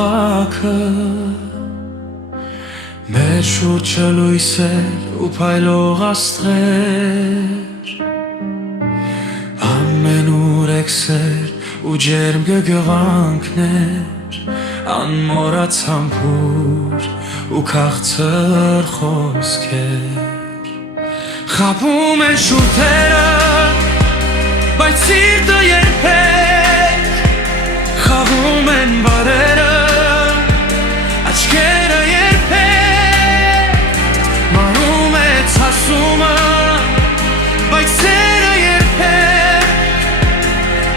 քաղաքը մեր շուրջը լույսեր ու փայլող աստղեր ամենուր էքսեր ու ջերմ գգղանքներ անմոռաց համբույր ու քաղցր խոսքեր խաբում են շուրթերը բայց սիրտը երբեք խաղում են բարերը աչքերը երբեք մանում է ցասումը բայց սերը երբեք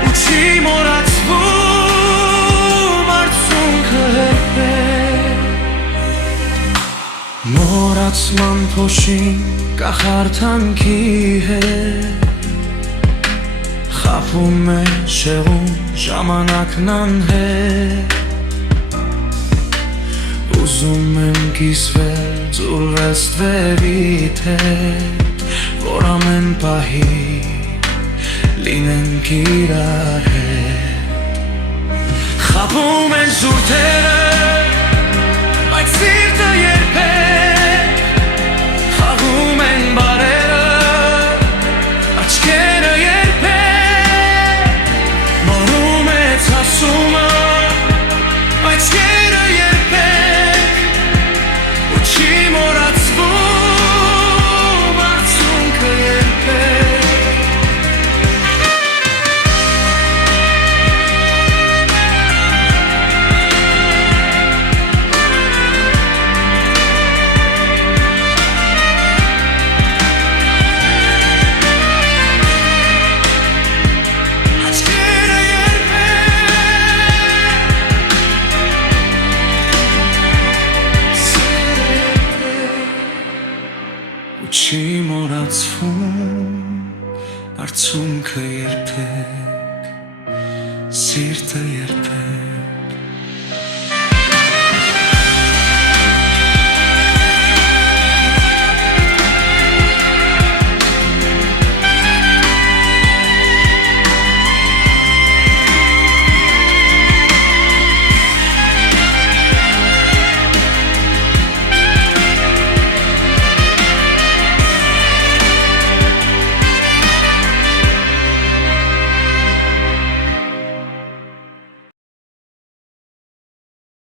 ու չի մոռացվում արցունքը երբեք մոռացման փոշին կախարդանքի հետ խաբում է շեղում ժամանակն անհետ ուզում եմ կիսվել ձուլվել ստվերիդ հետ որ ամեն պահի լինենք իրար հետ խաբում են շուրթերը բայց սիրտը երբեք խաղում են բարերը աչքերը ասումը բայց երը երբեք ու չի մոռացվում արցունքը երբեք Չի մոռացվում արցունքը երբեք սիրտը երբեք